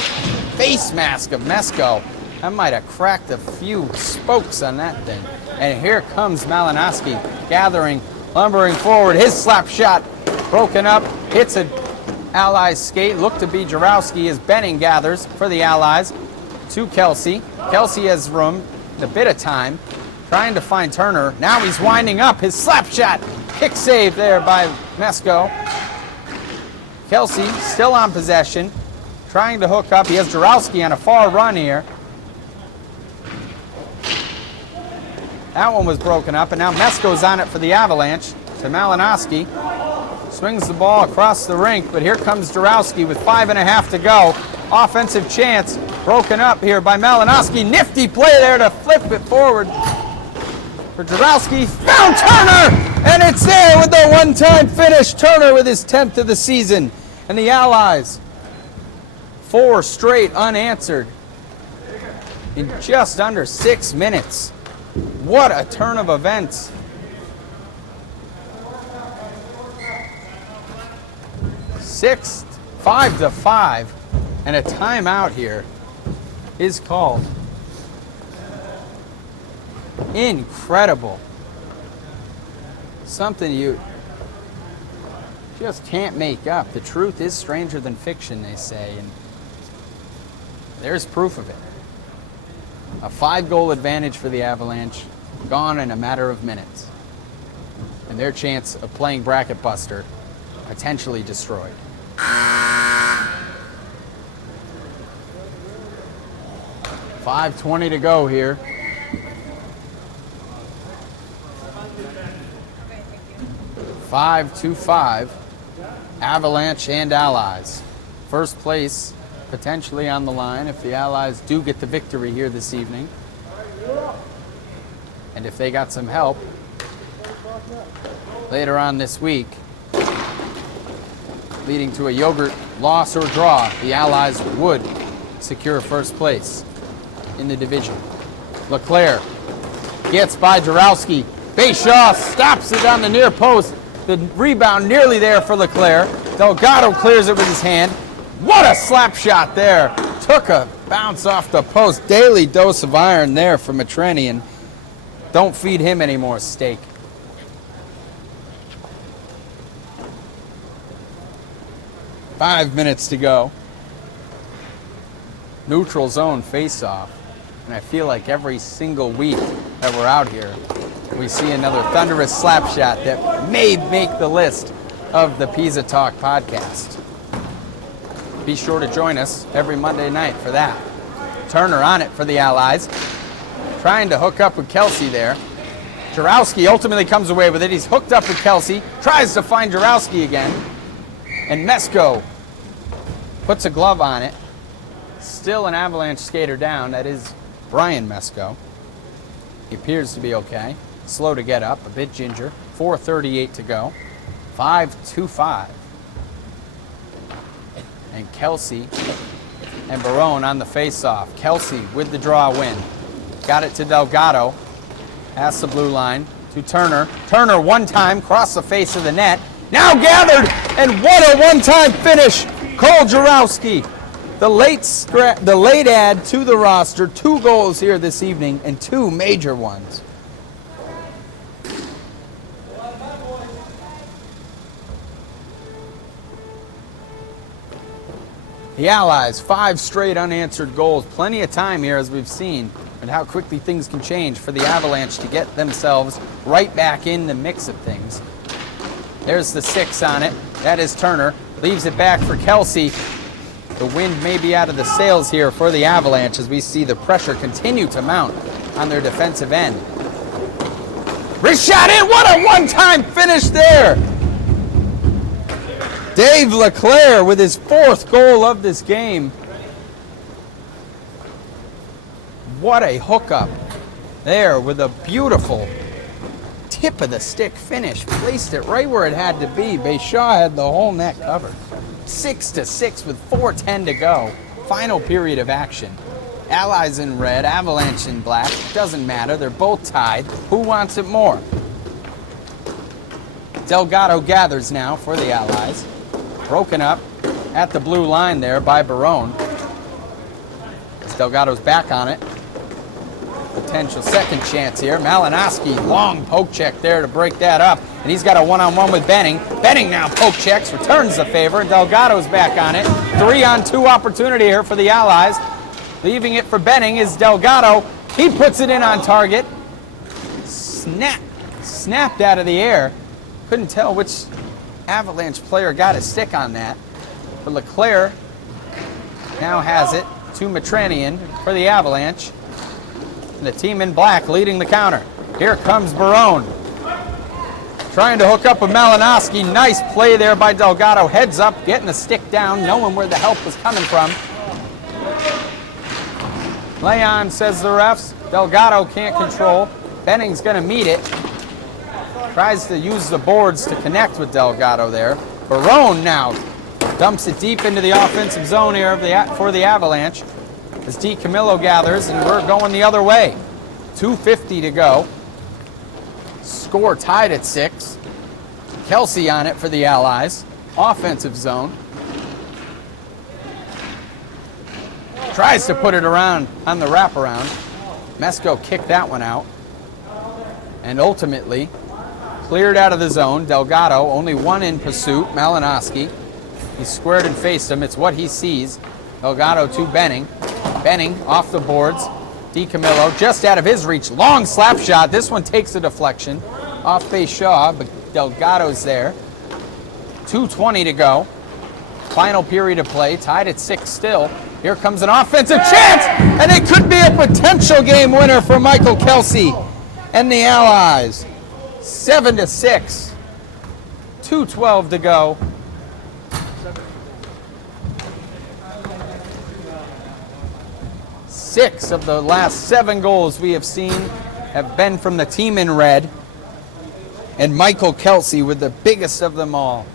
face mask of Mesko. That might have cracked a few spokes on that thing. And here comes Malinowski, gathering, lumbering forward. His slap shot broken up, hits a Allies skate. Looked to be Jarowski as Benning gathers for the Allies to Kelsey. Kelsey has room, a bit of time, trying to find Turner. Now he's winding up his slap shot. Kick save there by Mesko. Kelsey still on possession, trying to hook up. He has Jarowski on a far run here. That one was broken up, and now Mesko's on it for the Avalanche to Malinowski. Swings the ball across the rink, but here comes Jarowski with 5.5 to go. Offensive chance broken up here by Malinowski. Nifty play there to flip it forward for Jarowski. Found Turner, and it's there with the one-time finish. Turner with his 10th of the season. And the Allies, 4 straight unanswered in just under 6 minutes. What a turn of events. 5-5, and a timeout here is called. Incredible. Something you just can't make up. The truth is stranger than fiction, they say, and there's proof of it. A 5-goal advantage for the Avalanche, gone in a matter of minutes. And their chance of playing bracket buster potentially destroyed. 5:20 to go here. Five to 5, Avalanche and Allies. First place potentially on the line if the Allies do get the victory here this evening. And if they got some help later on this week, leading to a yogurt loss or draw, the Allies would secure first place in the division. LeClair gets by Jarowski. Bayshaw stops it on the near post. The rebound nearly there for LeClair. Delgado clears it with his hand. What a slap shot there. Took a bounce off the post. Daily dose of iron there for Matrenian. Don't feed him any more steak. Five minutes to go. Neutral zone face-off. And I feel like every single week that we're out here, we see another thunderous slap shot that may make the list of the PISA Talk podcast. Be sure to join us every Monday night for that. Turner on it for the Allies. Trying to hook up with Kelsey there. Jarowski ultimately comes away with it. He's hooked up with Kelsey. Tries to find Jarowski again. And Mesko puts a glove on it. Still an Avalanche skater down. That is Brian Mesko. He appears to be okay. Slow to get up, a bit ginger. 4:38 to go. 5-2-5. And Kelsey and Barone on the face-off. Kelsey with the draw win. Got it to Delgado. Past the blue line to Turner. Turner one time, cross the face of the net. Now gathered, and what a one-time finish. Cole Jarowski, the late add to the roster. 2 goals here this evening, and 2 major ones. The Allies, 5 straight unanswered goals. Plenty of time here, as we've seen, and how quickly things can change for the Avalanche to get themselves right back in the mix of things. There's the 6 on it. That is Turner. Leaves it back for Kelsey. The wind may be out of the sails here for the Avalanche as we see the pressure continue to mount on their defensive end. Wrist shot in. What a one-time finish there. Dave LeClair with his 4th goal of this game. What a hookup there with a beautiful tip of the stick finish. Placed it right where it had to be. Bayshore had the whole net covered. 6-6 with 4:10 to go. Final period of action. Allies in red, Avalanche in black. Doesn't matter. They're both tied. Who wants it more? Delgado gathers now for the Allies. Broken up at the blue line there by Barone. Delgado's back on it. Potential second chance here. Malinowski, long poke check there to break that up. And he's got a one-on-one with Benning. Benning now poke checks, returns the favor. Delgado's back on it. 3-on-2 opportunity here for the Allies. Leaving it for Benning is Delgado. He puts it in on target. Snapped out of the air. Couldn't tell which Avalanche player got a stick on that. But LeClair now has it to Matranian for the Avalanche. And the team in black leading the counter. Here comes Barone. Trying to hook up with Malinowski. Nice play there by Delgado. Heads up, getting the stick down, knowing where the help was coming from. Lay on, says the refs. Delgado can't control. Benning's going to meet it. Tries to use the boards to connect with Delgado there. Barone now dumps it deep into the offensive zone here for the Avalanche. As DiCamillo gathers, and we're going the other way. 2:50 to go. Score tied at 6. Kelsey on it for the Allies. Offensive zone. Tries to put it around on the wraparound. Mesko kicked that one out. And ultimately cleared out of the zone. Delgado, only one in pursuit. Malinowski. He squared and faced him. It's what he sees. Delgado to Benning. Benning off the boards. DiCamillo just out of his reach. Long slap shot. This one takes a deflection. Off Bayshore, but Delgado's there. 2:20 to go. Final period of play. Tied at 6 still. Here comes an offensive chance, and it could be a potential game winner for Michael Kelsey and the Allies. 7-6. 2:12 to go. Six of the last 7 goals we have seen have been from the team in red, and Michael Kelsey with the biggest of them all.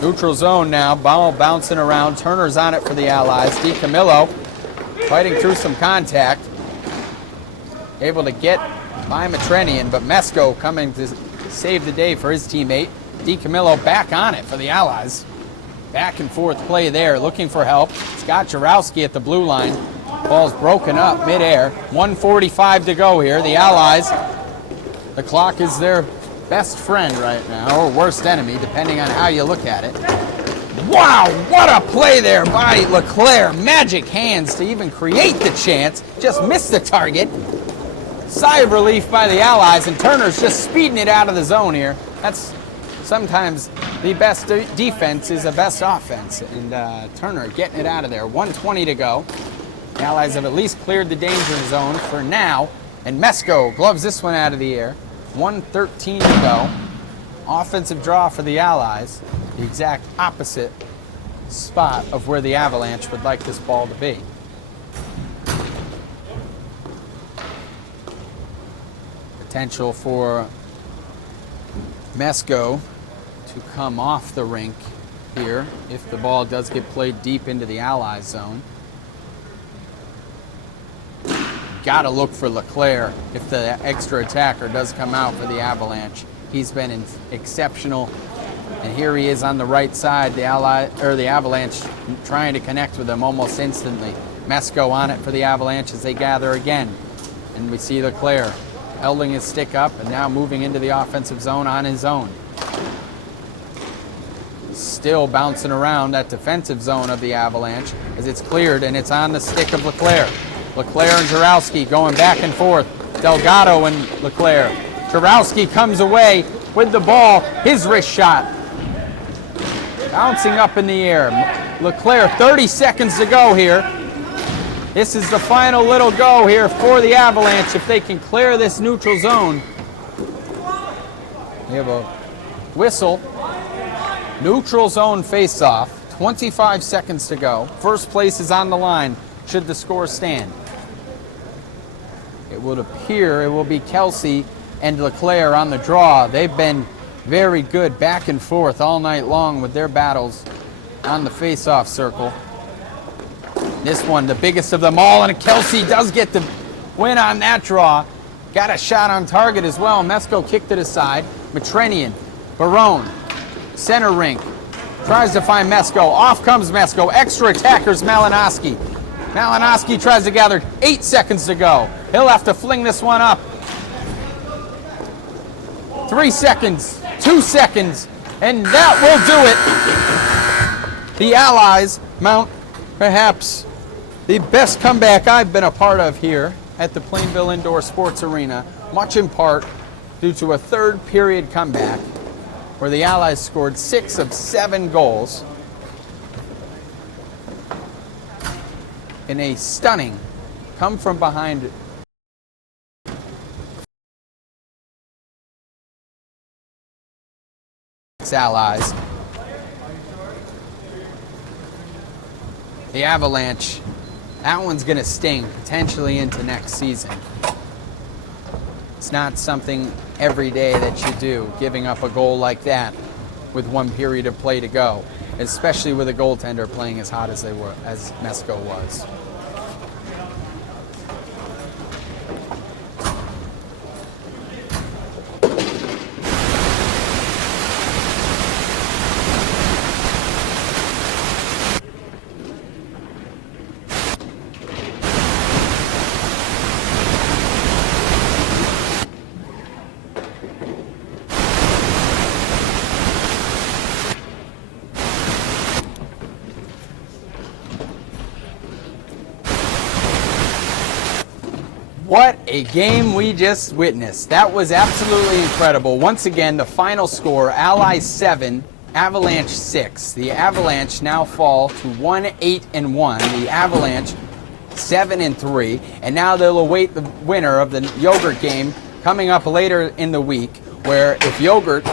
Neutral zone now, ball bouncing around. Turner's on it for the Allies. DiCamillo fighting through some contact. Able to get by Matranian, but Mesko coming to save the day for his teammate. DiCamillo back on it for the Allies. Back and forth play there, looking for help. Scott Jarowski at the blue line. Ball's broken up midair. 1:45 to go here. The Allies, the clock is their best friend right now, or worst enemy, depending on how you look at it. Wow, what a play there by LeClair. Magic hands to even create the chance. Just missed the target. Sigh of relief by the Allies, and Turner's just speeding it out of the zone here. That's sometimes the best defense is the best offense, and Turner getting it out of there. 1:20 to go. The Allies have at least cleared the danger zone for now, and Mesko gloves this one out of the air. 1:13 to go. Offensive draw for the Allies, the exact opposite spot of where the Avalanche would like this ball to be. Potential for Mesko to come off the rink here if the ball does get played deep into the Allies zone. Got to look for LeClair if the extra attacker does come out for the Avalanche. He's been exceptional, and here he is on the right side. The Avalanche trying to connect with him almost instantly. Mesko on it for the Avalanche as they gather again, and we see LeClair holding his stick up and now moving into the offensive zone on his own. Still bouncing around that defensive zone of the Avalanche as it's cleared, and it's on the stick of LeClair. LeClair and Jarowski going back and forth. Delgado and LeClair. Jarowski comes away with the ball. His wrist shot. Bouncing up in the air. LeClair, 30 seconds to go here. This is the final little go here for the Avalanche. If they can clear this neutral zone. We have a whistle. Neutral zone face-off. 25 seconds to go. First place is on the line should the score stand. It would appear it will be Kelsey and LeClair on the draw. They've been very good back and forth all night long with their battles on the face-off circle. This one, the biggest of them all, and Kelsey does get the win on that draw. Got a shot on target as well. Mesko kicked it aside. Matrenian, Barone, center rink, tries to find Mesko. Off comes Mesko. Extra attackers Malinowski. Malinowski tries to gather. 8 seconds to go. He'll have to fling this one up. 3 seconds, 2 seconds, and that will do it. The Allies mount perhaps the best comeback I've been a part of here at the Plainville Indoor Sports Arena, much in part due to a third period comeback where the Allies scored 6 of 7 goals in a stunning come from behind Allies. The Avalanche, that one's going to sting potentially into next season. It's not something every day that you do, giving up a goal like that with 1 period of play to go, especially with a goaltender playing as hot as Mesko was. What a game we just witnessed. That was absolutely incredible. Once again, the final score, Allies 7, Avalanche 6. The Avalanche now fall to 1-8-1. The Avalanche 7-3. And now they'll await the winner of the Yogurt game coming up later in the week, where if Yogurt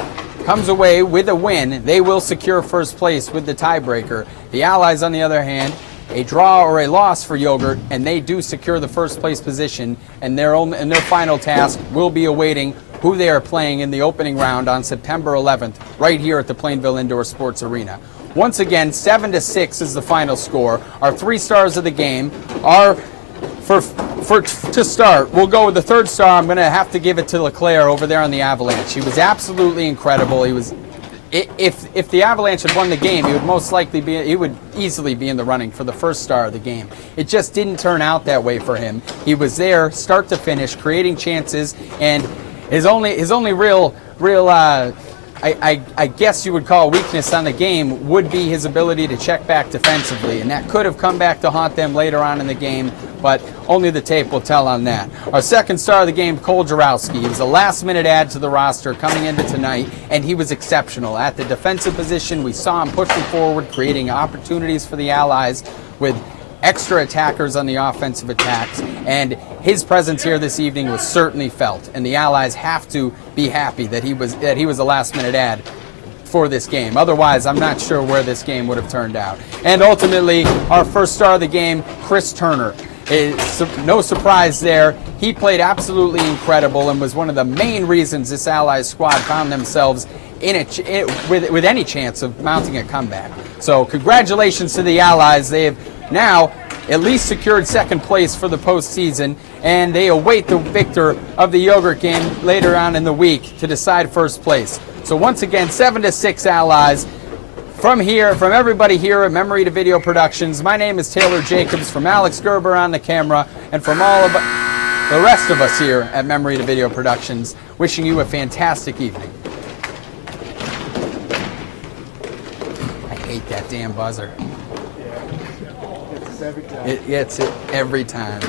comes away with a win, they will secure first place with the tiebreaker. The Allies, on the other hand, a draw or a loss for Yogurt, and they do secure the first place position, and their final task will be awaiting who they are playing in the opening round on September 11th, right here at the Plainville Indoor Sports Arena. Once again, 7-6 is the final score. Our 3 stars of the game are, to start, we'll go with the 3rd star. I'm going to have to give it to LeClair over there on the Avalanche. He was absolutely incredible. If the Avalanche had won the game, he would easily be in the running for the 1st star of the game. It just didn't turn out that way for him. He was there, start to finish, creating chances, and his only real I guess you would call weakness on the game would be his ability to check back defensively, and that could have come back to haunt them later on in the game, but only the tape will tell on that. Our 2nd star of the game, Cole Jarowski. He was a last-minute add to the roster coming into tonight, and he was exceptional. At the defensive position, we saw him pushing forward, creating opportunities for the Allies with extra attackers on the offensive attacks, and his presence here this evening was certainly felt. And the Allies have to be happy that he was a last-minute add for this game. Otherwise, I'm not sure where this game would have turned out. And ultimately, our first star of the game, Chris Turner. No surprise there. He played absolutely incredible and was one of the main reasons this Allies squad found themselves with any chance of mounting a comeback. So congratulations to the Allies. They have now at least secured second place for the postseason, and they await the victor of the yogurt game later on in the week to decide first place. So once again, 7-6 Allies. From everybody here at Memory to Video Productions, my name is Taylor Jacobs, from Alex Gerber on the camera, and from all of the rest of us here at Memory to Video Productions, wishing you a fantastic evening. I hate that damn buzzer. It gets it every time.